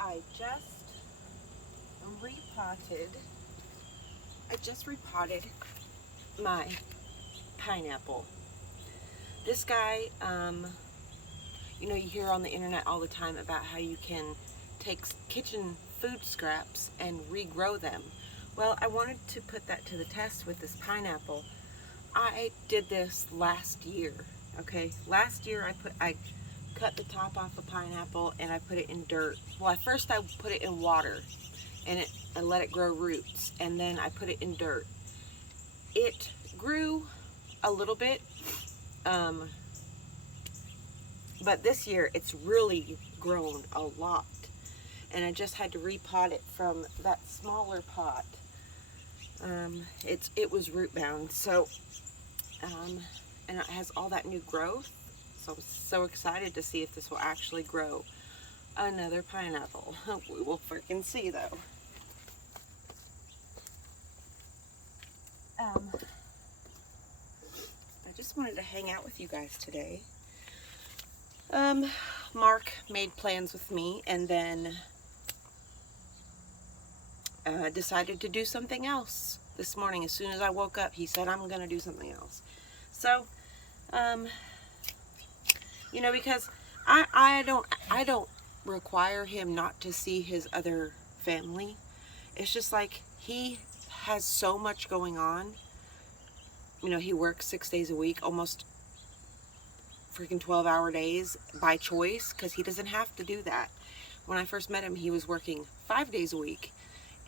I repotted, I just repotted my pineapple. This guy, you know, you hear on the internet all the time about how you can take kitchen food scraps and regrow them. Well, I wanted to put that to the test with this pineapple. I did this last year, okay? Last year I cut the top off a pineapple and I put it in dirt. Well, at first I put it in water and I let it grow roots, and then I put it in dirt. It grew a little bit, um, but this year it's really grown a lot. And I just had to repot it from that smaller pot. It was root bound, so and it has all that new growth. So I'm so excited to see if this will actually grow another pineapple. We will freaking see though. I just wanted to hang out with you guys today. Mark made plans with me and then decided to do something else this morning. As soon as I woke up, he said, I'm going to do something else. So, you know, because I don't require him not to see his other family. It's just like he has so much going on. You know, he works 6 days a week, almost freaking 12-hour days by choice, because he doesn't have to do that. When I first met him, he was working 5 days a week,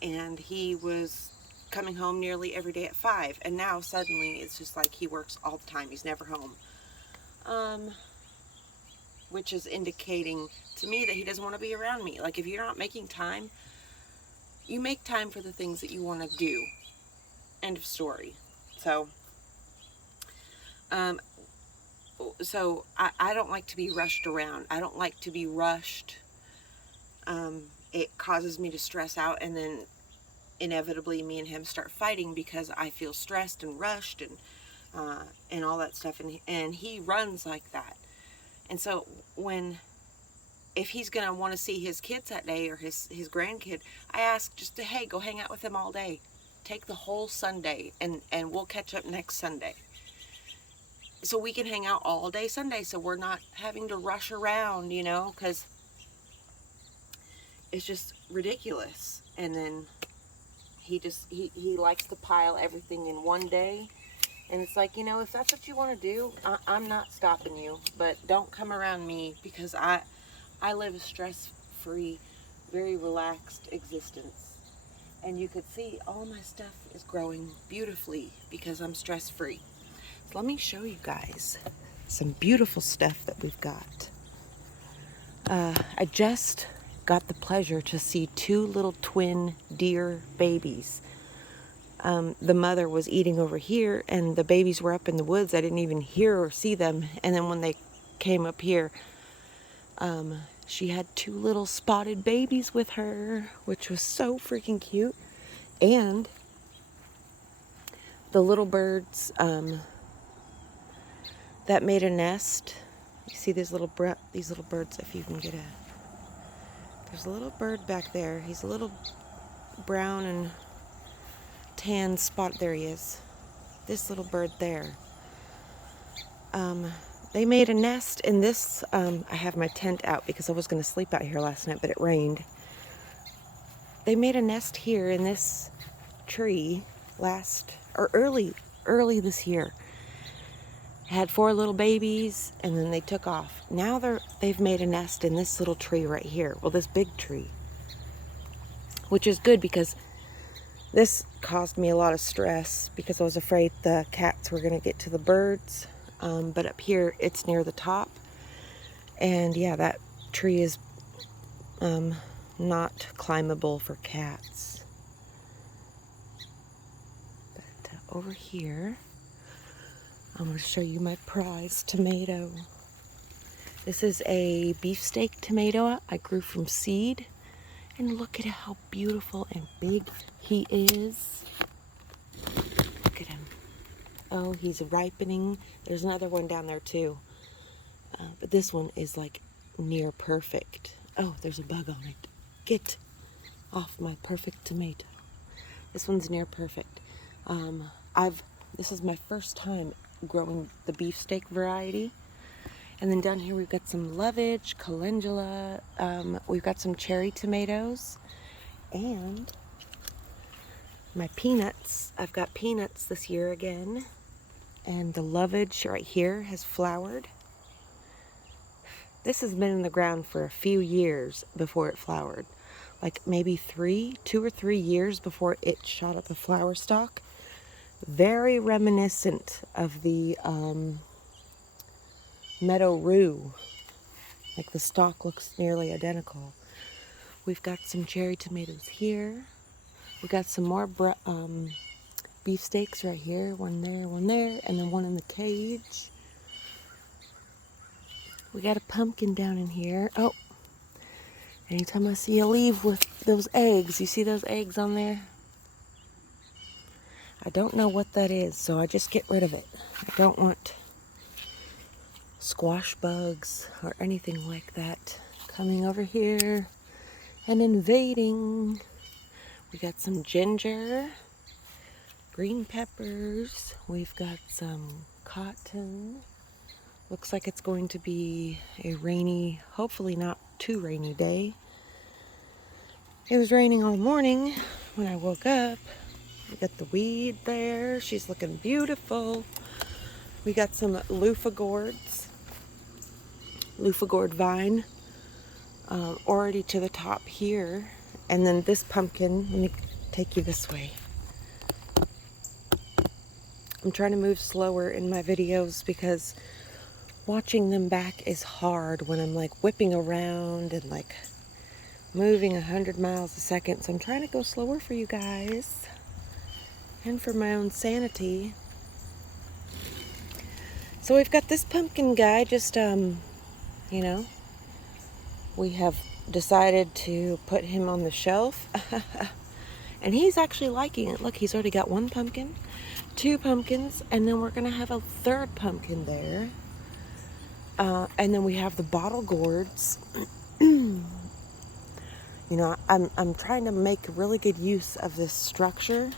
and he was coming home nearly every day at 5, and now suddenly it's just like he works all the time. He's never home, which is indicating to me that he doesn't want to be around me. Like, if you're not making time, you make time for the things that you want to do. End of story. So I don't like to be rushed around. I don't like to be rushed. It causes me to stress out, and then inevitably me and him start fighting because I feel stressed and rushed and all that stuff. And he runs like that. And so if he's gonna want to see his kids that day, or his grandkid, I ask just to, hey, go hang out with them all day. Take the whole Sunday, and we'll catch up next Sunday. So we can hang out all day Sunday, so we're not having to rush around, you know, because it's just ridiculous. And then he likes to pile everything in one day. And it's like, you know, if that's what you want to do, I'm not stopping you. But don't come around me, because I live a stress-free, very relaxed existence. And you could see all my stuff is growing beautifully because I'm stress-free. So let me show you guys some beautiful stuff that we've got. I just got the pleasure to see 2 little twin deer babies. The mother was eating over here, and the babies were up in the woods. I didn't even hear or see them. And then when they came up here, she had 2 little spotted babies with her, which was so freaking cute. And the little birds that made a nest. You see these little birds, if you can get there's a little bird back there. He's a little brown and tan spot. There he is. This little bird there. They made a nest in this. I have my tent out because I was going to sleep out here last night, but it rained. They made a nest here in this tree early this year. Had 4 little babies, and then they took off. Now they've made a nest in this little tree right here. Well, this big tree, which is good because this caused me a lot of stress because I was afraid the cats were going to get to the birds. But up here, it's near the top, and yeah, that tree is not climbable for cats. But over here, I'm going to show you my prize tomato. This is a beefsteak tomato I grew from seed. And look at how beautiful and big he is. Look at him. Oh, he's ripening. There's another one down there too. But this one is like near perfect. Oh, there's a bug on it. it off my perfect tomato. This one's near perfect. This is my first time growing the beefsteak variety. And then down here we've got some lovage, calendula, we've got some cherry tomatoes, and my peanuts. I've got peanuts this year again, and the lovage right here has flowered. This has been in the ground for a few years before it flowered. Like maybe 2 or 3 years before it shot up a flower stalk. Very reminiscent of the meadow rue. Like the stalk looks nearly identical. We've got some cherry tomatoes here. We've got some more beefsteaks right here. One there, and then one in the cage. We got a pumpkin down in here. Oh, anytime I see a leaf with those eggs, you see those eggs on there? I don't know what that is, so I just get rid of it. I don't want squash bugs or anything like that coming over here and invading. We got some ginger, green peppers. We've got some cotton. Looks like it's going to be a rainy, hopefully not too rainy day. It was raining all morning when I woke up. We got the weed there. She's looking beautiful. We got some loofah gourds. Loofah gourd vine already to the top here. And then this pumpkin, let me take you this way. I'm trying to move slower in my videos because watching them back is hard when I'm like whipping around and like moving 100 miles a second. So I'm trying to go slower for you guys and for my own sanity. So we've got this pumpkin guy, just, you know, we have decided to put him on the shelf. And he's actually liking it. Look, he's already got 1 pumpkin, 2 pumpkins, and then we're going to have a 3rd pumpkin there. And then we have the bottle gourds. You know, I'm trying to make really good use of this structure.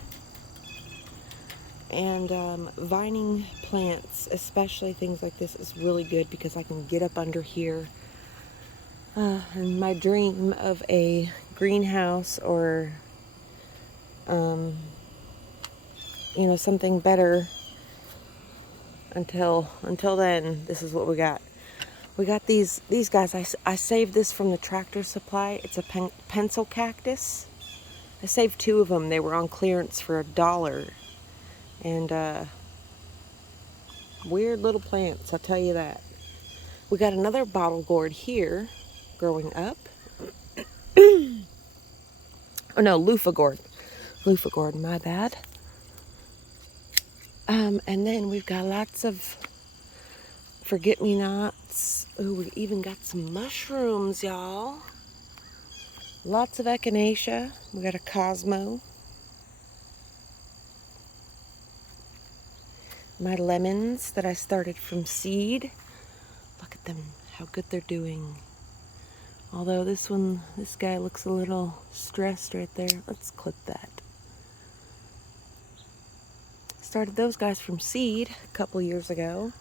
And vining plants, especially things like this, is really good because I can get up under here. And my dream of a greenhouse or, you know, something better until then, this is what we got. We got these guys. I saved this from the Tractor Supply. It's a pencil cactus. I saved 2 of them. They were on clearance for $1. And weird little plants, I'll tell you that. We got another bottle gourd here growing up. Oh no, loofah gourd. Loofah gourd, my bad. And then we've got lots of forget-me-nots. Ooh, we even got some mushrooms, y'all. Lots of echinacea. We got a Cosmo. My lemons that I started from seed. Look at them, how good they're doing. Although this guy looks a little stressed right there. Let's clip that. Started those guys from seed a couple years ago.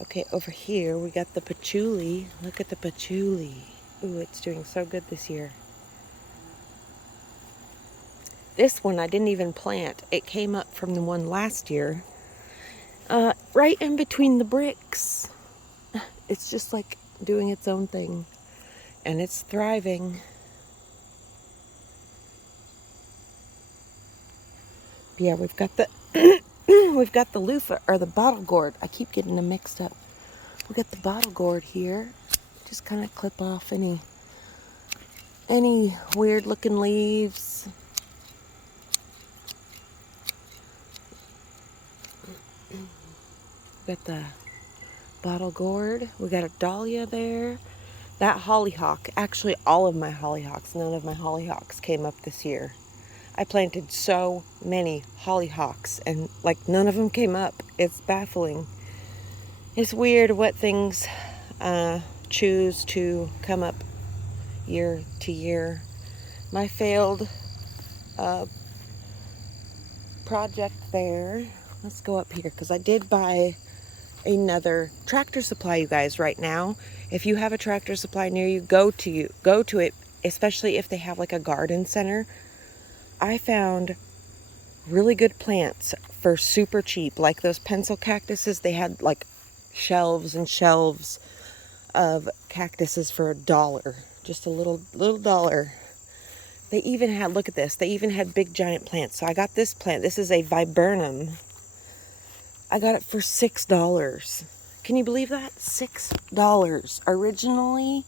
Okay, over here we got the patchouli. Look at the patchouli. Ooh, it's doing so good this year. This one I didn't even plant. It came up from the one last year. Right in between the bricks. It's just like doing its own thing. And it's thriving. Yeah, we've got the we've got the loofah, or the bottle gourd. I keep getting them mixed up. We got the bottle gourd here. Just kind of clip off any weird looking leaves. We got the bottle gourd. We got a dahlia there. That hollyhock, actually all of my hollyhocks, none of my hollyhocks came up this year. I planted so many hollyhocks and like none of them came up. It's baffling. It's weird what things choose to come up year to year. My failed project there. Let's go up here because I did buy another Tractor Supply, you guys. Right now, if you have a Tractor Supply near you, go to it, especially if they have like a garden center. I found really good plants for super cheap, like those pencil cactuses. They had like shelves and shelves of cactuses for $1, just a little dollar. They even had, look at this, they even had big giant plants. So I got this plant. This is a viburnum. I got it for $6. Can you believe that? $6. Originally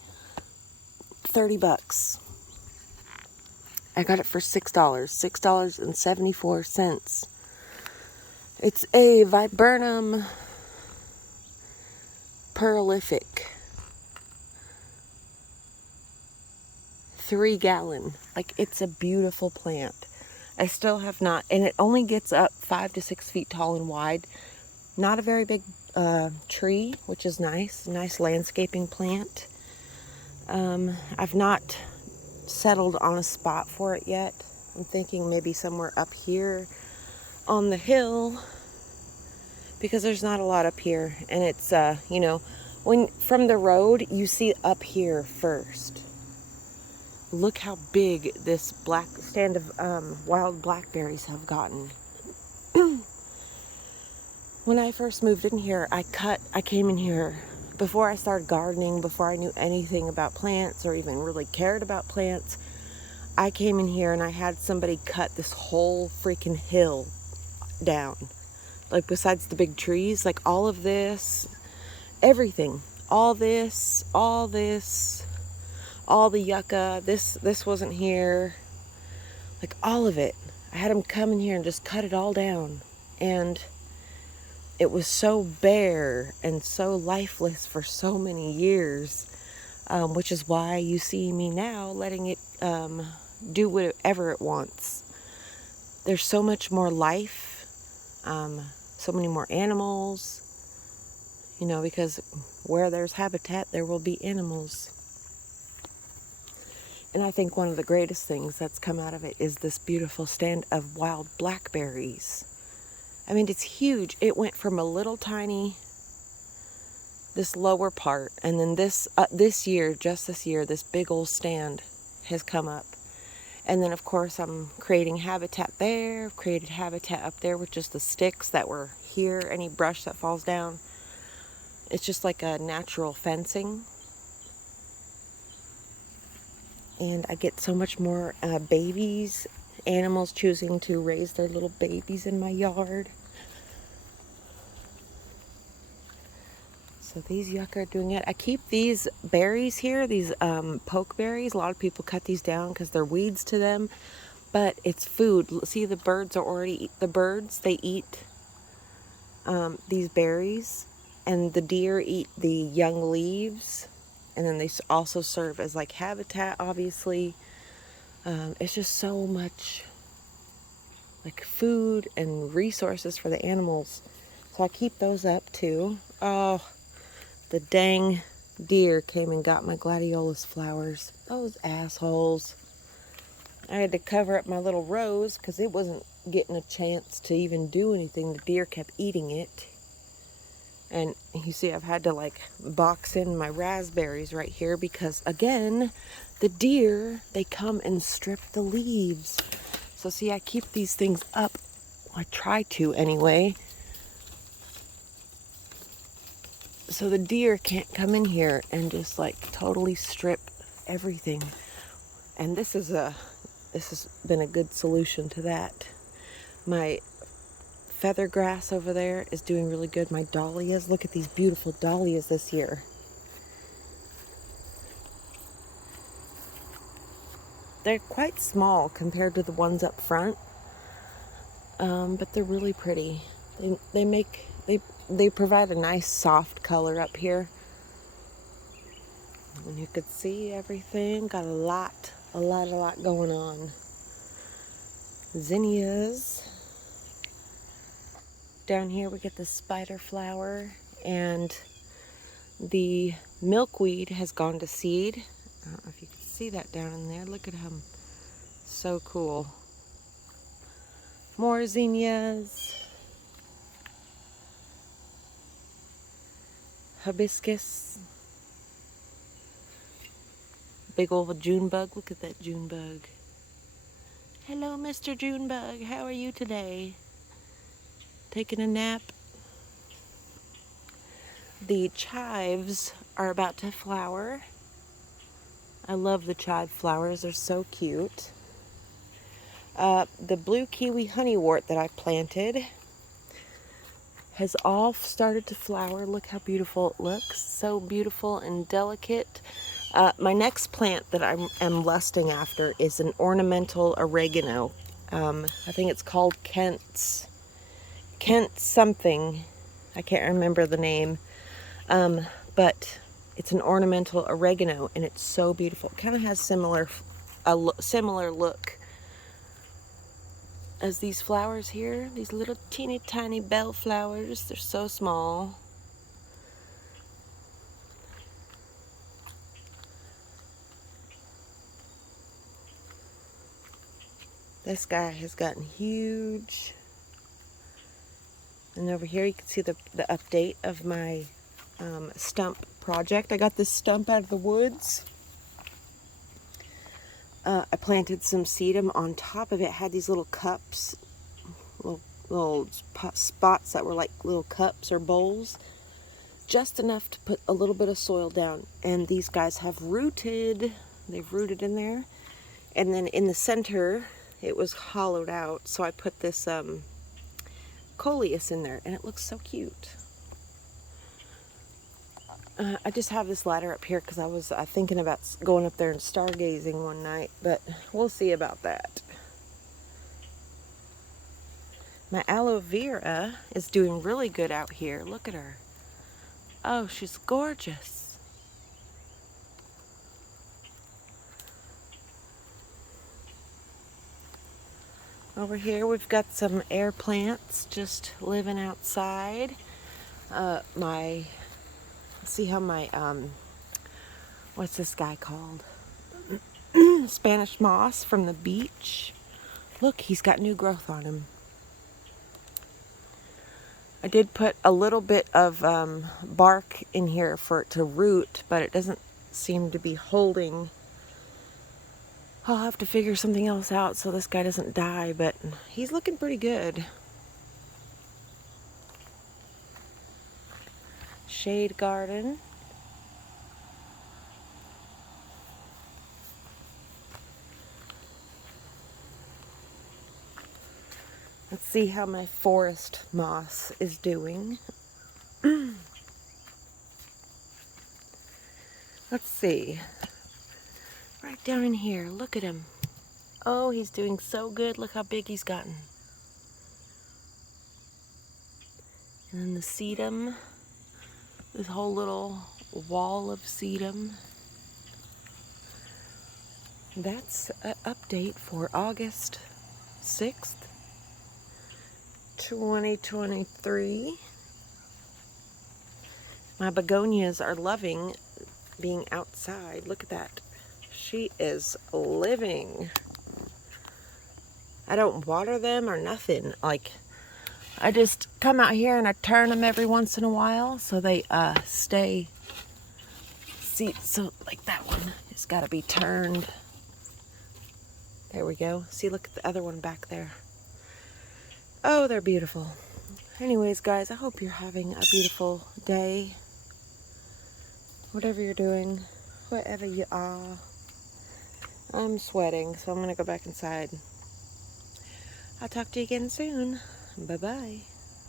$30. I got it for $6. $6.74. It's a viburnum prolific. 3-gallon. Like, it's a beautiful plant. I still have not, and it only gets up 5 to 6 feet tall and wide. Not a very big tree, which is nice. Nice landscaping plant. I've not settled on a spot for it yet. I'm thinking maybe somewhere up here on the hill, because there's not a lot up here, and it's you know, when from the road you see up here first. Look how big this black stand of wild blackberries have gotten. When I first moved in here, I came in here before I started gardening, before I knew anything about plants or even really cared about plants. I came in here and I had somebody cut this whole freaking hill down. Like, besides the big trees, like all of this, everything, all this, all the yucca, this wasn't here, like all of it. I had them come in here and just cut it all down, and it was so bare and so lifeless for so many years, which is why you see me now letting it do whatever it wants. There's so much more life, so many more animals, you know, because where there's habitat, there will be animals. And I think one of the greatest things that's come out of it is this beautiful stand of wild blackberries. I mean, it's huge. It went from a little tiny, this lower part, and then this year, just this year, this big old stand has come up. And then, of course, I'm creating habitat there. I've created habitat up there with just the sticks that were here, any brush that falls down. It's just like a natural fencing. And I get so much more babies, animals choosing to raise their little babies in my yard. So these yucca are doing it. I keep these berries here, these pokeberries. A lot of people cut these down because they're weeds to them, but it's food. See, the birds are already, they eat these berries, and the deer eat the young leaves. And then they also serve as like habitat, obviously. It's just so much like food and resources for the animals. So I keep those up too. Oh, the dang deer came and got my gladiolus flowers. Those assholes. I had to cover up my little rose because it wasn't getting a chance to even do anything. The deer kept eating it. And you see, I've had to like box in my raspberries right here because, again, the deer, they come and strip the leaves. So see, I keep these things up. I try to anyway. So the deer can't come in here and just like totally strip everything. And this has been a good solution to that. My feather grass over there is doing really good. My dahlias, look at these beautiful dahlias this year. They're quite small compared to the ones up front, but they're really pretty. They provide a nice soft color up here. And you could see everything. Got a lot going on. zinnias. Down here we get the spider flower, and the milkweed has gone to seed. I don't know if you can see that down in there. Look at him. So cool. More zinnias. Hibiscus. Big old June bug. Look at that June bug. Hello, Mr. June bug. How are you today? Taking a nap? The chives are about to flower. I love the chive flowers. They're so cute. The blue kiwi honeywort that I planted has all started to flower. Look how beautiful it looks. So beautiful and delicate. My next plant that I am lusting after is an ornamental oregano. I think it's called Kent something. I can't remember the name. But it's an ornamental oregano, and it's so beautiful. It kind of has similar look as these flowers here. These little teeny tiny bell flowers. They're so small. This guy has gotten huge. And over here you can see the update of my stump project. I got this stump out of the woods. I planted some sedum on top of it. It had these little cups, little spots that were like little cups or bowls, just enough to put a little bit of soil down. And these guys have rooted. They've rooted in there. And then in the center, it was hollowed out. So I put this coleus in there, and it looks so cute. I just have this ladder up here because I was thinking about going up there and stargazing one night, but we'll see about that. My aloe vera is doing really good out here. Look at her. Oh, she's gorgeous. Over here we've got some air plants just living outside. See how my, what's this guy called? Spanish moss from the beach. Look, he's got new growth on him. I did put a little bit of bark in here for it to root, but it doesn't seem to be holding. I'll have to figure something else out so this guy doesn't die, but he's looking pretty good. Shade garden. Let's see how my forest moss is doing. Let's see. Right down in here, look at him. Oh, he's doing so good. Look how big he's gotten. And then the sedum. This whole little wall of sedum. That's an update for August 6th, 2023. My begonias are loving being outside. Look at that. She is living. I don't water them or nothing. Like, I just come out here and I turn them every once in a while so they stay. See, so like that one has got to be turned. There we go. See, look at the other one back there. Oh, they're beautiful. Anyways, guys, I hope you're having a beautiful day. Whatever you're doing, wherever you are. I'm sweating, so I'm going to go back inside. I'll talk to you again soon. Bye-bye.